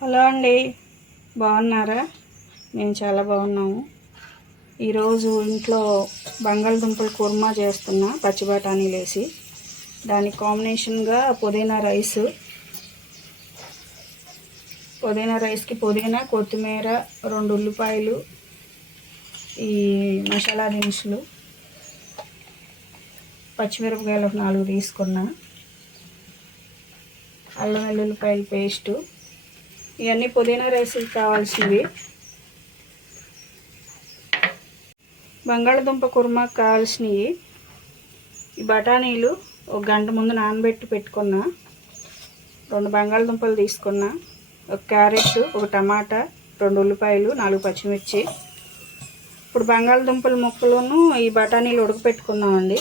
Hello అండి, బాగున్నారా? మేము చాలా బాగున్నాము. ఈరోజు ఇంట్లో బంగాళదుంపల కుర్మా చేస్తున్నా, పచ్చి బఠానీలు వేసి. దానికి కాంబినేషన్గా పుదీనా రైస్కి పుదీనా, కొత్తిమీర, 2 ఉల్లిపాయలు, ఈ మసాలా దినుసులు, పచ్చిమిరపకాయలు 4 తీసుకున్నా, అల్లం వెల్లుల్లిపాయల పేస్టు, ఇవన్నీ పుదీనా రైస్కి కావాల్సినవి. బంగాళదుంప కుర్మాకు కావాల్సినవి ఈ బఠానీలు 1 గంట ముందు నానబెట్టి పెట్టుకున్నా, 2 బంగాళదుంపలు తీసుకున్నా, 1 క్యారెట్, 1 టమాటా, 2 ఉల్లిపాయలు, 4 పచ్చిమిర్చి. ఇప్పుడు బంగాళదుంపల ముక్కలను ఈ బఠానీలు ఉడకపెట్టుకుందామండి.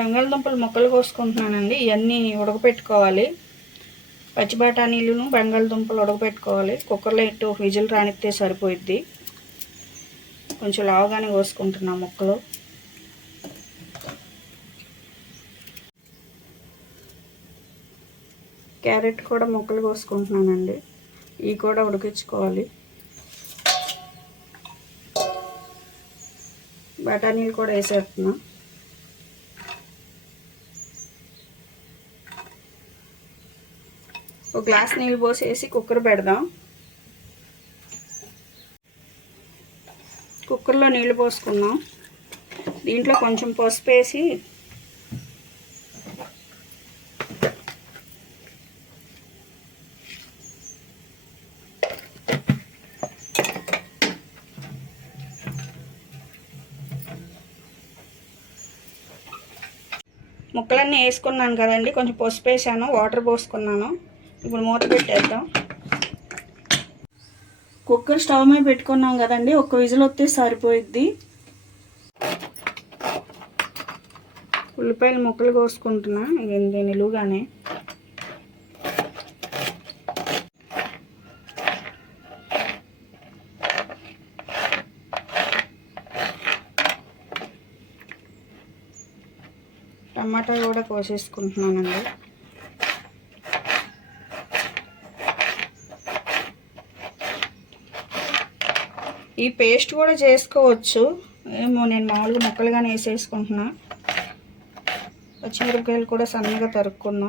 బంగాళదుంపలు ముక్కలు కోసుకుంటున్నానండి. ఇవన్నీ ఉడకపెట్టుకోవాలి. పచ్చి బఠానీలను బంగాళదుంపలు ఉడకపెట్టుకోవాలి. కుక్కర్లో ఇట్టు 1 విజిల్ రానిస్తే సరిపోయిద్ది. కొంచెం లావుగానే కోసుకుంటున్నా ముక్కలు. క్యారెట్ కూడా ముక్కలు కోసుకుంటున్నానండి. ఇవి కూడా ఉడికించుకోవాలి. బఠానీలు కూడా వేసేస్తున్నా. ఒక గ్లాస్ నీళ్ళు పోసేసి కుక్కర్ పెడదాం. కుక్కర్లో నీళ్ళు పోసుకుందాం. దీంట్లో కొంచెం పసుపు వేసి ముక్కలన్నీ వేసుకున్నాను కదండి, కొంచెం పసుపు వేసాను, వాటర్ పోసుకున్నాను. ఇప్పుడు మూత పెట్టేద్దాం. కుక్కర్ స్టవ్ మీద పెట్టుకున్నాం కదండి, 1 విజిల్ వస్తే సరిపోయిద్ది. ఉల్లిపాయలు ముక్కలు కోసుకుంటున్నా నిలువుగానే. టమాటా కూడా కోసేసుకుంటున్నానండి. ఈ పేస్ట్ కూడా చేసుకోవచ్చు, ఏమో నేను మామూలుగా ముక్కలుగానే వేసేసుకుంటున్నా. పచ్చిమిరపకాయలు కూడా సన్నగా తరుక్కున్నా.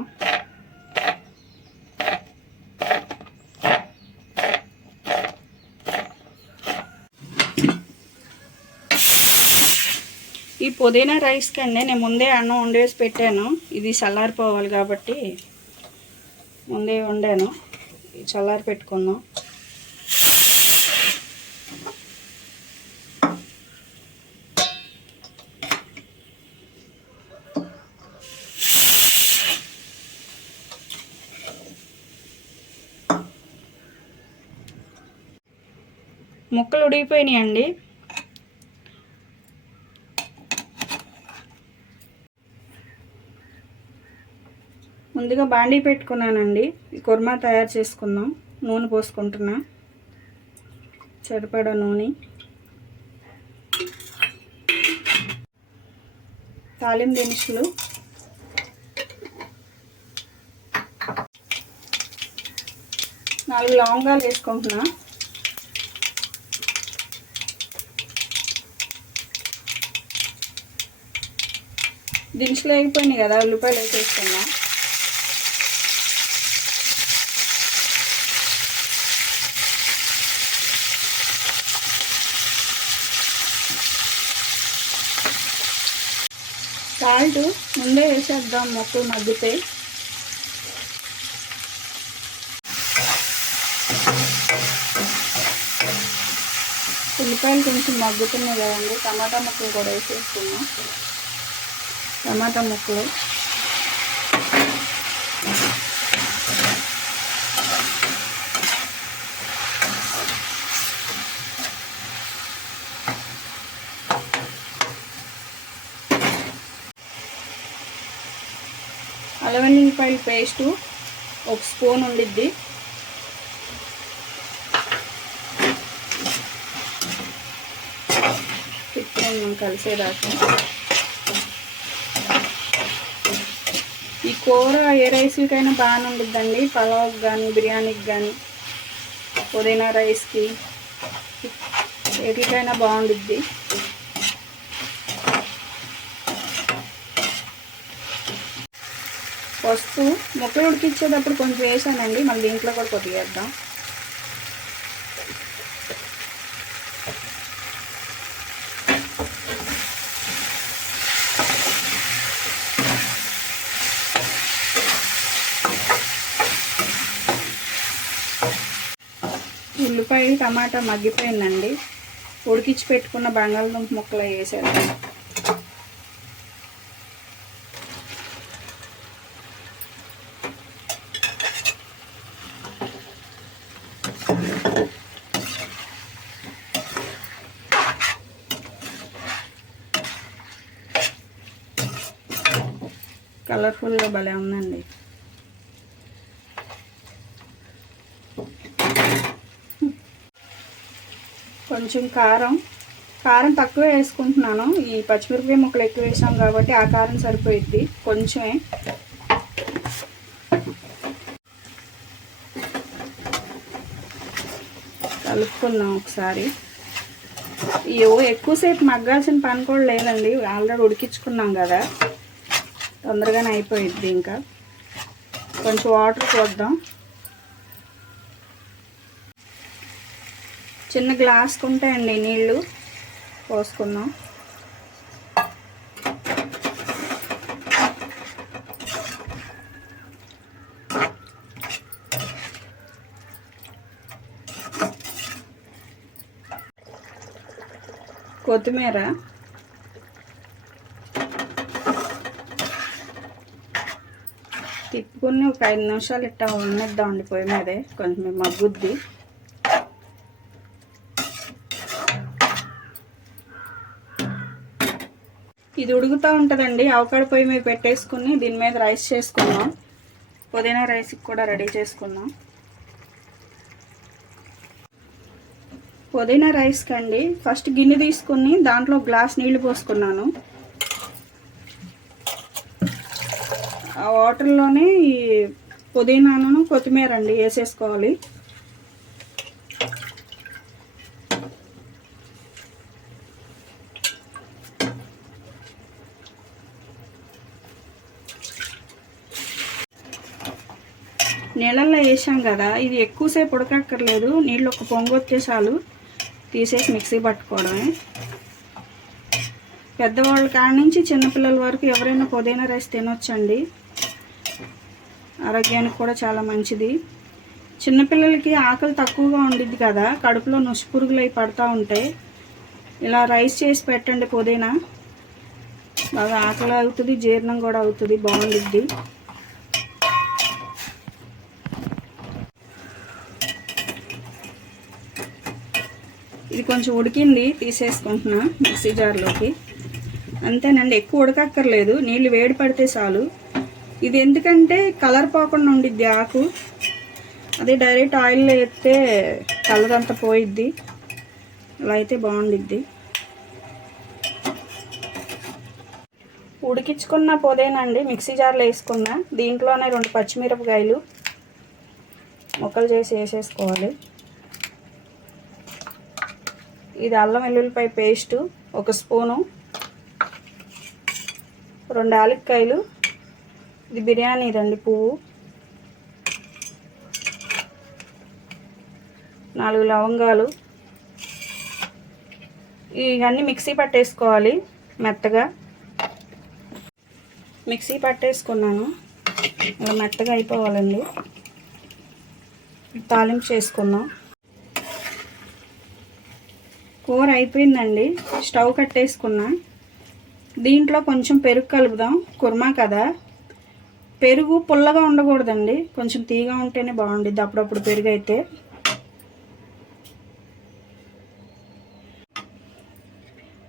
ఈ పుదీనా రైస్ కండి నేను ముందే అన్నం వండేసి పెట్టాను. ఇది చల్లారిపోవాలి కాబట్టి ముందే వండాను. చల్లారి పెట్టుకుందాం. ముక్కలు ఉడికిపోయినాయండి. ముందుగా బాండీ పెట్టుకున్నానండి. ఈ కుర్మా తయారు చేసుకుందాం. నూనె పోసుకుంటున్నా, సరిపడా నూనె. తాలింపు దినుసులు, నాలుగు లవంగాలు వేసుకుంటున్నా. దినుసులు వేగిపోయినాయి కదా, ఉల్లిపాయలు వేసేసుకున్నా. సాల్ట్ ముందే వేసేద్దాం, మొక్కలు మగ్గుతాయి. ఉల్లిపాయలు కొంచెం మగ్గుతున్నాయి కదండి, టమాటా ముక్కలు కూడా వేసేసుకున్నాం. టమాటా ముక్కలు, అల్లం వెల్లుల్లిపాయల పేస్టు 1 స్పూన్ ఉండిద్ది. తిప్పుకుందాం కలిసేదాకా. ఈ కూర ఏ రైస్లకైనా బాగానే ఉంటుందండి, పలావ్కి కానీ బిర్యానీకి కానీ పుదీనా రైస్కి ఎట్లకైనా బాగుంటుంది. పసుపు ముక్కలు ఉడికించేటప్పుడు కొంచెం వేసానండి, మళ్ళీ దీంట్లో కూడా కొద్దిగా వేద్దాం. ఉల్లిపాయ టమాటా మగ్గిపోయిందండి, ఉడికించి పెట్టుకున్న బంగాళదుంప ముక్కలు వేసేద్దాం. కలర్ఫుల్గా భలే ఉందండి. కొంచెం కారం తక్కువ వేసుకుంటున్నాను, ఈ పచ్చిమిరపకాయ ముక్కలు ఎక్కువ వేసాం కాబట్టి ఆ కారం సరిపోయిద్ది కొంచెమే. కలుపుకుందాం ఒకసారి. ఎక్కువసేపు మగ్గాల్సిన పని కూడా లేదండి, ఆల్రెడీ ఉడికించుకున్నాం కదా, తొందరగానే అయిపోయిద్ది. ఇంకా కొంచెం వాటర్ పోద్దాం. చిన్న గ్లాస్కి ఉంటాయండి నీళ్ళు, పోసుకుందాం. కొత్తిమీర, తిప్పుకుని ఒక 5 నిమిషాలు ఇట్టా ఉన్నద్దామండి పొయ్యి మీదే, కొంచెం మగ్గుద్ది. ఇది ఉడుకుతూ ఉంటుందండి, అవకాడ పొయ్యి మీద పెట్టేసుకుని దీని మీద రైస్ చేసుకుందాం. పుదీనా రైస్కి కూడా రెడీ చేసుకుందాం. పుదీనా రైస్కి అండి ఫస్ట్ గిన్నె తీసుకుని దాంట్లో గ్లాస్ నీళ్లు పోసుకున్నాను. ఆ వాటర్లోనే ఈ పుదీనాను కొత్తిమీర అండి వేసేసుకోవాలి. నీళ్ళల్లో వేసాం కదా, ఇది ఎక్కువసేపు ఉడకక్కర్లేదు, నీళ్ళు ఒక పొంగు వచ్చే చాలు తీసేసి మిక్సీ పట్టుకోవడమే. పెద్దవాళ్ళ కాడ నుంచి చిన్నపిల్లల వరకు ఎవరైనా పుదీనా రైస్ తినొచ్చండి, ఆరోగ్యానికి కూడా చాలా మంచిది. చిన్నపిల్లలకి ఆకలి తక్కువగా ఉండిద్ది కదా, కడుపులో నుసి పురుగులు అవి పడుతూ ఉంటాయి, ఇలా రైస్ చేసి పెట్టండి. పుదీనా బాగా ఆకలి అవుతుంది, జీర్ణం కూడా అవుతుంది, బాగుండిద్ది. ఇది కొంచెం ఉడికింది, తీసేసుకుంటున్నా మిక్సీ జార్లోకి. అంతేనండి, ఎక్కువ ఉడకక్కర్లేదు, నీళ్ళు వేడి పడితే చాలు. ఇది ఎందుకంటే కలర్ పోకుండా ఉండిద్ది ఆకు, అదే డైరెక్ట్ ఆయిల్లో వేస్తే కలర్ అంతా పోయిద్ది, అలా అయితే బాగుండిద్ది. ఉడికించుకున్న పుదీనండి మిక్సీ జార్లో వేసుకున్నా, దీంట్లోనే 2 పచ్చిమిరపకాయలు ముక్కలు చేసి వేసేసుకోవాలి. ఇది అల్లం వెల్లుల్లిపాయ పేస్టు 1 స్పూను, 2 యాలక్కాయలు, ఇది బిర్యానీ దండి పువ్వు, 4 లవంగాలు. ఇవన్నీ మిక్సీ పట్టేసుకోవాలి మెత్తగా. మిక్సీ పట్టేసుకున్నాను, ఇలా మెత్తగా అయిపోవాలండి. తాలింపు చేసుకుందాం. కూర అయిపోయిందండి, స్టవ్ కట్టేసుకున్నా. దీంట్లో కొంచెం పెరుగు కలుపుదాం, కుర్మా కదా. పెరుగు పుల్లగా ఉండకూడదండి, కొంచెం తీగా ఉంటేనే బాగుండిద్ది అప్పుడప్పుడు పెరుగు అయితే.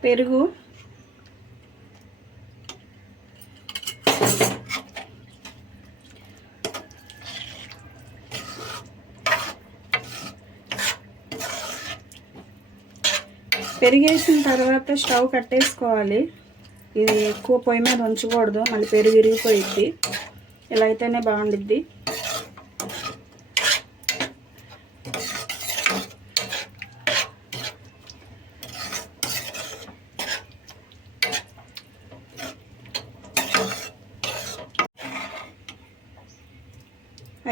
పెరుగు పెరిగేసిన తర్వాత స్టవ్ కట్టేసుకోవాలి. ఇది ఎక్కువ పొయ్యి మీద ఉంచకూడదు, మళ్ళీ పెరుగు విరిగిపోయిద్ది. ఇలా అయితేనే బాగుండిద్ది.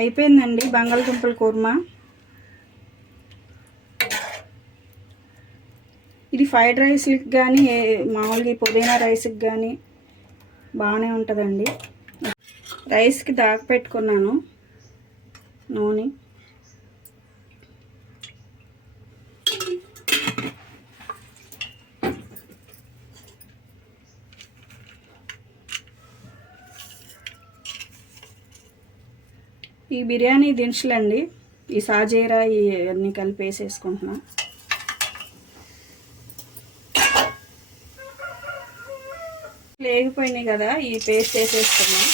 అయిపోయిందండి బంగాళదుంపల కూర్మా. ఇది ఫ్రైడ్ రైస్కి కానీ మామూలుగా పుదీనా రైస్కి కానీ బాగానే ఉంటుందండి. రైస్కి పెట్టుకున్నాను నూనె. ఈ బిర్యానీ దినుసులండి, ఈ సాజీరా ఇవన్నీ కలిపి వేసేసుకుంటున్నాం. లేగిపోయినాయి కదా, ఈ పేస్ట్ వేసేసుకున్నాం.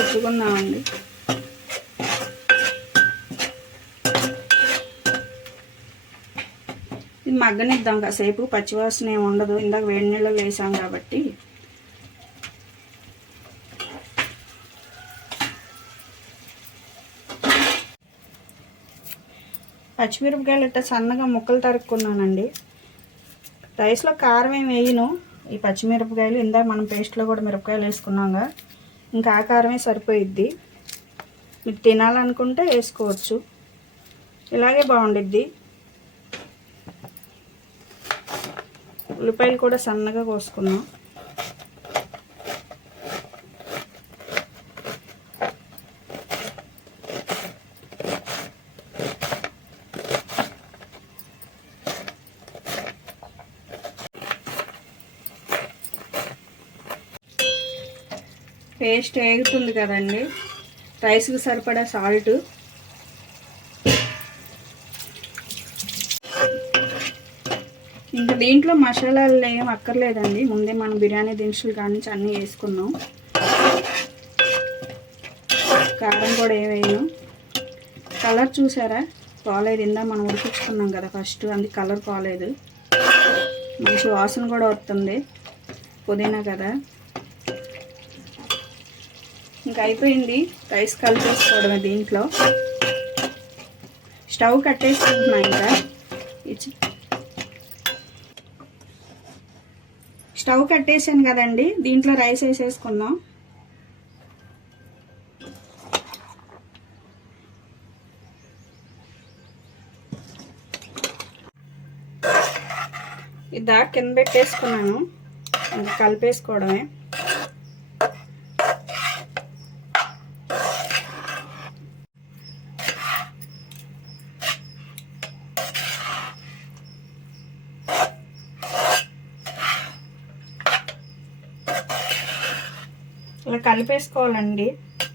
ఉప్పుకున్నామండి. ఇది మగ్గనిద్దాం కాసేపు, పచ్చివాసన ఏమి ఉండదు, ఇందాక వేడి నీళ్ళలో వేసాం కాబట్టి. పచ్చిమిరపకాయలు ఇట్లా సన్నగా ముక్కలు తరుక్కున్నానండి. రైస్లో కారం ఏమి వేయను, ఈ పచ్చిమిరపకాయలు ఇందాక మనం పేస్ట్లో కూడా మిరపకాయలు వేసుకున్నాగా, ఇంకా ఆ కారమే సరిపోయిద్ది. మీకు తినాలనుకుంటే వేసుకోవచ్చు, ఇలాగే బాగుండిద్ది. ఉల్లిపాయలు కూడా సన్నగా కోసుకున్నాం. పేస్ట్ వేగుతుంది కదండి, రైస్కి సరిపడా సాల్ట్, ఇంకా దీంట్లో మసాలాలు ఏం అక్కర్లేదండి, ముందే మనం బిర్యానీ దినుసులు కానీ అన్నీ వేసుకున్నాం. కారం కూడా ఏమేయను. కలర్ చూసారా, పోలేదు, ఇందా మనం ఉడికించుకున్నాం కదా ఫస్ట్, అందుకు కలర్ పోలేదు. మంచి వాసన కూడా వస్తుంది, పుదీనా కదా. ఇంకా అయిపోయింది, రైస్ కలిపేసుకోవడమే. దీంట్లో స్టవ్ కట్టేసుకుంటున్నా. ఇంకా స్టవ్ కట్టేసాను కదండి, దీంట్లో రైస్ వేసేసుకుందాం. ఇది కింద పెట్టేసుకున్నాను, ఇంకా కలిపేసుకోవడమే. ఇలా కలిపేసుకోవాలండి,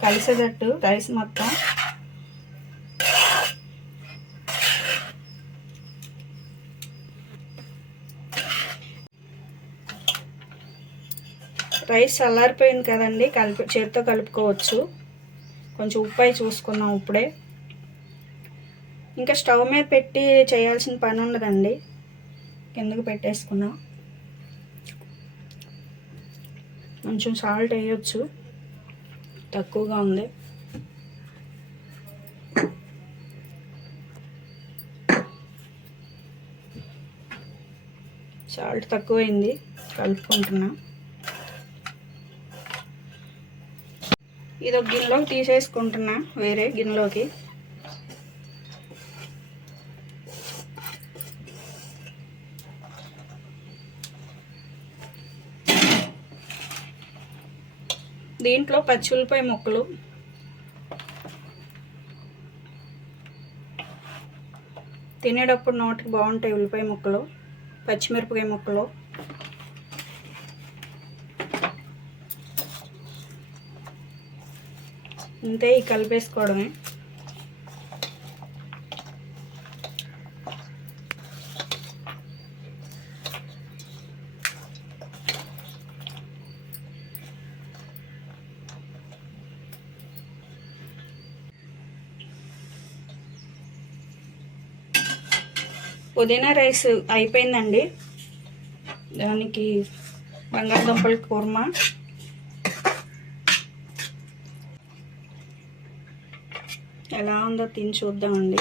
కలిసేటట్టు రైస్ మొత్తం. రైస్ చల్లారిపోయింది కదండి, చేతితో కలుపుకోవచ్చు. కొంచెం ఉప్పు అయి చూసుకున్నాం ఇప్పుడే. ఇంకా స్టవ్ మీద పెట్టి చేయాల్సిన పని ఉండదండి, కిందకు పెట్టేసుకున్నాం. కొంచెం సాల్ట్ వేయచ్చు, తక్కువగా ఉంది. సాల్ట్ తక్కువైంది, కలుపుకుంటున్నా. ఇది ఒక గిన్నెలోకి తీసేసుకుంటున్నా, వేరే గిన్నెలోకి. దీంట్లో పచ్చి ఉల్లిపాయ ముక్కలు, తినేటప్పుడు నోటికి బాగుంటాయి ఉల్లిపాయ ముక్కలు, పచ్చిమిరపకాయ ముక్కలు. అంతే, కలిపేసుకోవడమే. పుదీనా రైస్ అయిపోయిందండి. దానికి బంగాళదుంపల కుర్మా, ఎలా ఉందో తిని చూద్దామండి.